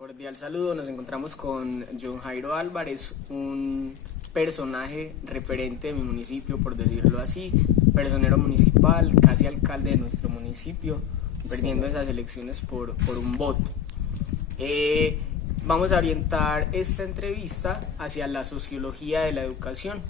Cordial saludo, nos encontramos con John Jairo Álvarez, un personaje referente de mi municipio, por decirlo así, personero municipal, casi alcalde de nuestro municipio, perdiendo esas elecciones por un voto. Vamos a orientar esta entrevista hacia la sociología de la educación.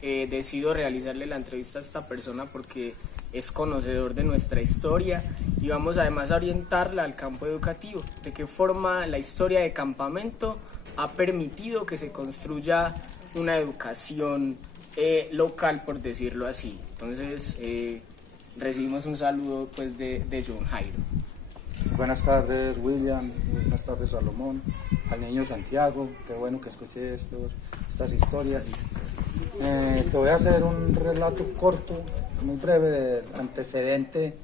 Decido realizarle la entrevista a esta persona porque es conocedor de nuestra historia y vamos además a orientarla al campo educativo, de qué forma la historia de Campamento ha permitido que se construya una educación local, por decirlo así. Entonces recibimos un saludo pues de John Jairo. Buenas tardes, William. Buenas tardes, Salomón. Al niño Santiago, qué bueno que escuché estas historias. Te voy a hacer un relato corto, muy breve, del antecedente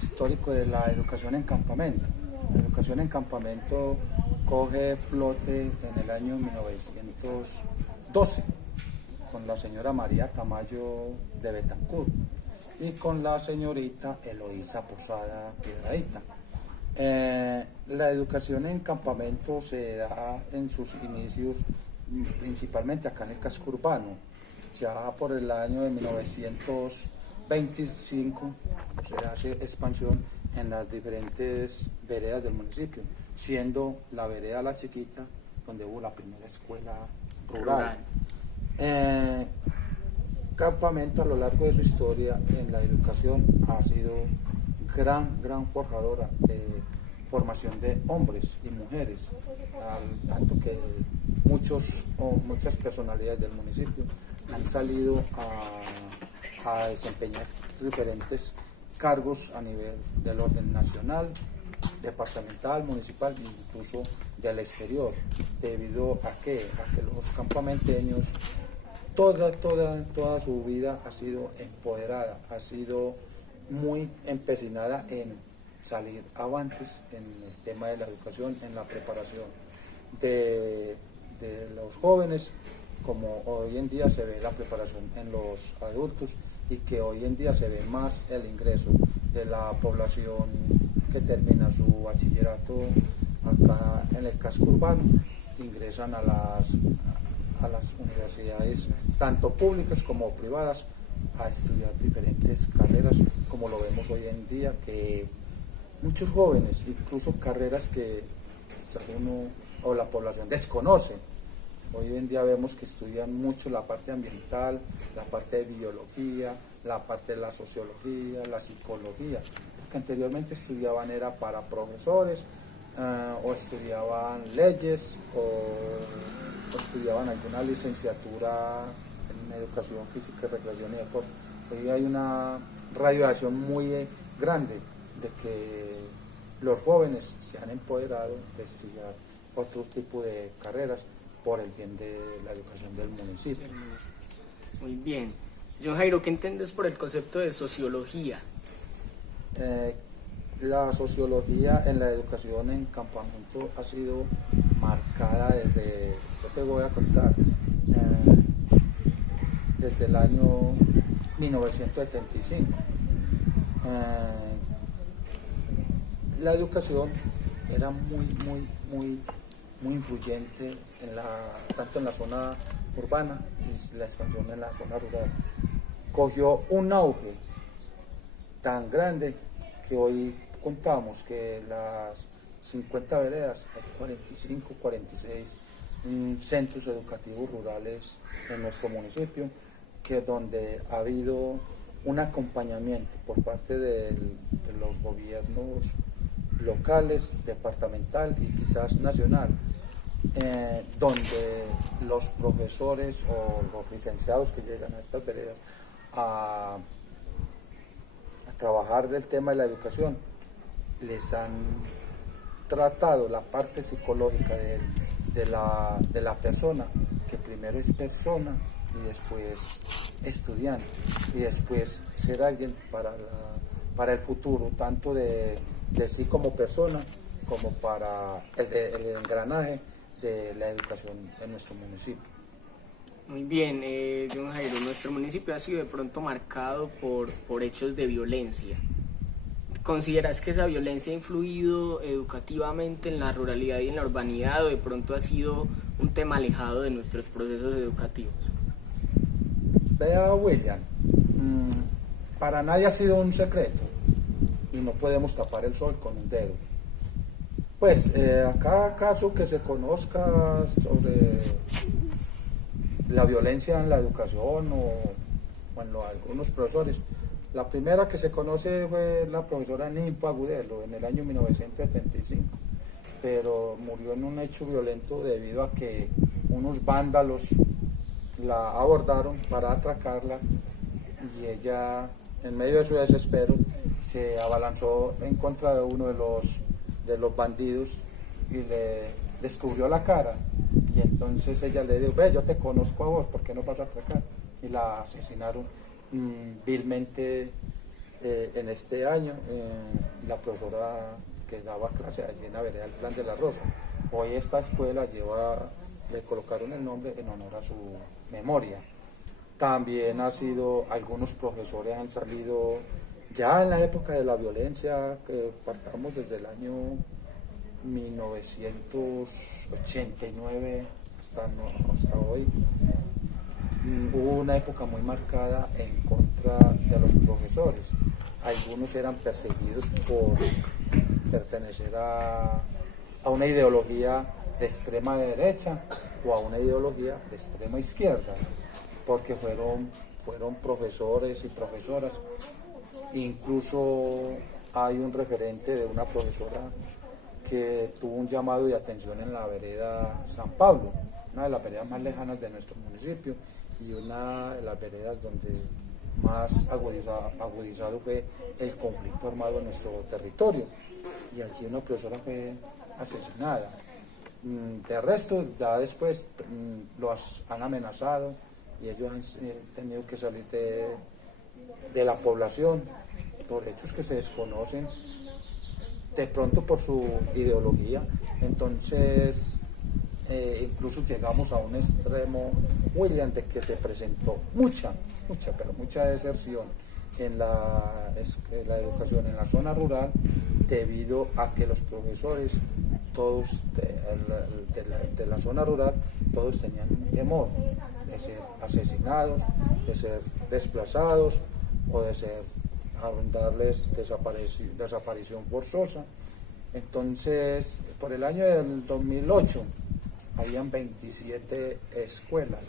histórico de la educación en campamento. La educación en campamento coge flote en el año 1912 con la señora María Tamayo de Betancourt y con la señorita Eloísa Posada Piedradita. La educación en campamento se da en sus inicios principalmente acá en el casco urbano. Ya por el año de 1925 se hace expansión en las diferentes veredas del municipio, siendo la vereda La Chiquita donde hubo la primera escuela rural. Campamento a lo largo de su historia en la educación ha sido gran forjadora de formación de hombres y mujeres, tanto que muchas personalidades del municipio han salido a desempeñar diferentes cargos a nivel del orden nacional, departamental, municipal e incluso del exterior, debido a que los campamenteños toda su vida ha sido empoderada, ha sido muy empecinada en salir avantes en el tema de la educación, en la preparación de los jóvenes, como hoy en día se ve la preparación en los adultos y que hoy en día se ve más el ingreso de la población que termina su bachillerato acá en el casco urbano, ingresan a las universidades tanto públicas como privadas a estudiar diferentes carreras, como lo vemos hoy en día, que muchos jóvenes, incluso carreras que quizás uno o la población desconoce. Hoy en día vemos que estudian mucho la parte ambiental, la parte de biología, la parte de la sociología, la psicología, que anteriormente estudiaban era para profesores, o estudiaban leyes, o estudiaban alguna licenciatura en educación física, recreación y deporte. Hoy hay una radiación muy grande de que los jóvenes se han empoderado de estudiar otro tipo de carreras por el bien de la educación del municipio. Muy bien. John Jairo, ¿qué entiendes por el concepto de sociología? La sociología en la educación en campamento ha sido marcada desde, yo te voy a contar, desde el año 1975. La educación era muy influyente tanto en la zona urbana y la expansión en la zona rural. Cogió un auge tan grande que hoy contamos que las 50 veredas, hay 45, 46 centros educativos rurales en nuestro municipio, que donde ha habido un acompañamiento por parte de los gobiernos locales, departamental y quizás nacional, donde los profesores o los licenciados que llegan a estas veredas a trabajar el tema de la educación, les han tratado la parte psicológica de la persona, que primero es persona y después estudiante y después ser alguien para el futuro, tanto de sí como persona, como para el engranaje de la educación en nuestro municipio. Muy bien, John Jairo, nuestro municipio ha sido de pronto marcado por hechos de violencia. ¿consideras que esa violencia ha influido educativamente en la ruralidad y en la urbanidad, o de pronto ha sido un tema alejado de nuestros procesos educativos? Vea, William, para nadie ha sido un secreto y no podemos tapar el sol con un dedo. Pues a cada caso que se conozca sobre la violencia en la educación o en algunos profesores, la primera que se conoce fue la profesora Ninfa Agudelo en el año 1975, pero murió en un hecho violento debido a que unos vándalos la abordaron para atracarla y ella, en medio de su desespero, se abalanzó en contra de uno de los bandidos y le descubrió la cara, y entonces ella le dijo: ve, yo te conozco a vos, ¿por qué no vas a atracar? Y la asesinaron vilmente. En este año la profesora que daba clase allí en la vereda del Plan de la Rosa. Hoy esta escuela le colocaron el nombre en honor a su memoria. También algunos profesores han salido ya en la época de la violencia, que partamos desde el año 1989 hasta hoy. Hubo una época muy marcada en contra de los profesores. Algunos eran perseguidos por pertenecer a una ideología de extrema derecha o a una ideología de extrema izquierda, porque fueron profesores y profesoras. Incluso hay un referente de una profesora que tuvo un llamado de atención en la vereda San Pablo, una de las veredas más lejanas de nuestro municipio y una de las veredas donde más agudizado fue el conflicto armado en nuestro territorio, y allí una profesora fue asesinada. De resto, ya después los han amenazado y ellos han tenido que salir de la población por hechos que se desconocen, de pronto por su ideología. Entonces incluso llegamos a un extremo, William, de que se presentó mucha deserción en la educación en la zona rural, debido a que los profesores, todos de la zona rural, todos tenían temor de ser asesinados, de ser desplazados o de darles desaparición forzosa. Entonces, por el año del 2008, habían 27 escuelas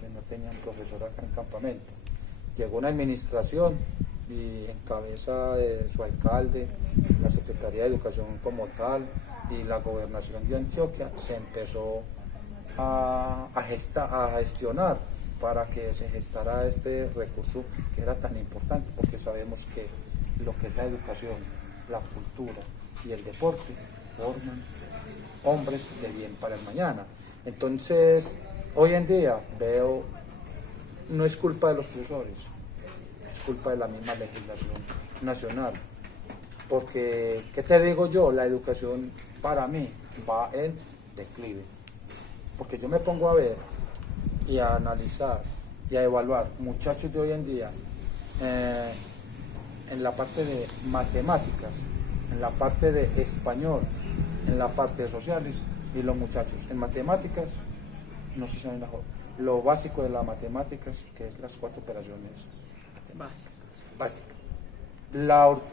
que no tenían profesor acá en campamento. Llegó una administración y en cabeza de su alcalde, la Secretaría de Educación como tal y la Gobernación de Antioquia, se empezó a gestionar para que se gestara este recurso que era tan importante, porque sabemos que lo que es la educación, la cultura y el deporte forman hombres de bien para el mañana. Entonces, hoy en día veo, no es culpa de los profesores, es culpa de la misma legislación nacional, porque, ¿qué te digo yo? La educación para mí va en declive, porque yo me pongo a ver y a analizar y a evaluar muchachos de hoy en día en la parte de matemáticas, en la parte de español, en la parte de sociales, y los muchachos en matemáticas no se saben lo básico de las matemáticas, que es las 4 operaciones básicas.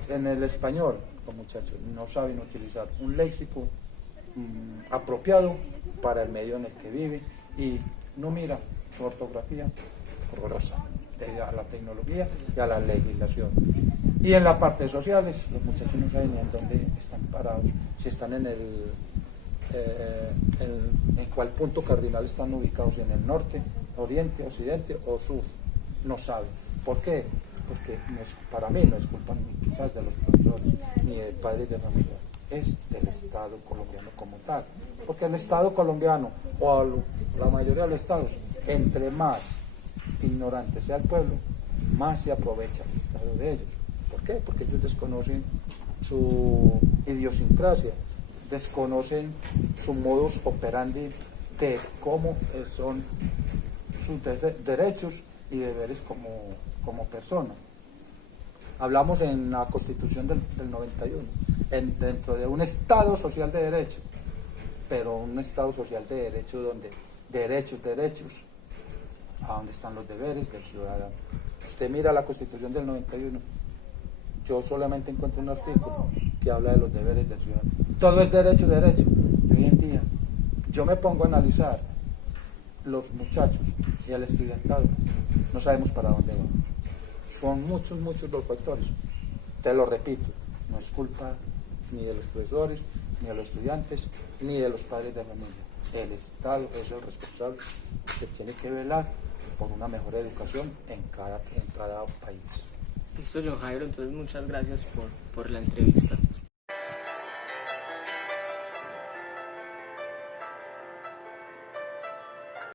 En el español, los muchachos no saben utilizar un léxico apropiado para el medio en el que viven, y no mira su ortografía horrorosa debido a la tecnología y a la legislación. Y en la parte de sociales, los muchachos no saben ni en dónde están parados, si están en cuál punto cardinal están ubicados, en el norte, oriente, occidente o sur. No saben. ¿Por qué? Porque para mí no es culpa quizás de los profesores ni de padres de familia, es del Estado colombiano como tal. Porque el Estado colombiano, o la mayoría de los estados, entre más ignorante sea el pueblo, más se aprovecha el Estado de ellos. ¿Por qué? Porque ellos desconocen su idiosincrasia, desconocen su modus operandi de cómo son sus derechos y deberes como persona. Hablamos en la Constitución del 91, dentro de un Estado social de derecho, pero un Estado social de derecho donde derechos, a donde están los deberes del ciudadano. Usted mira la Constitución del 91, yo solamente encuentro un artículo que habla de los deberes del ciudadano. Todo es derecho. Y hoy en día yo me pongo a analizar los muchachos y el estudiantado, no sabemos para dónde vamos. Son muchos los factores. Te lo repito, no es culpa ni de los profesores, ni de los estudiantes, ni de los padres de familia. El Estado es el responsable que tiene que velar por una mejor educación en cada país. Listo, John Jairo, entonces muchas gracias por la entrevista.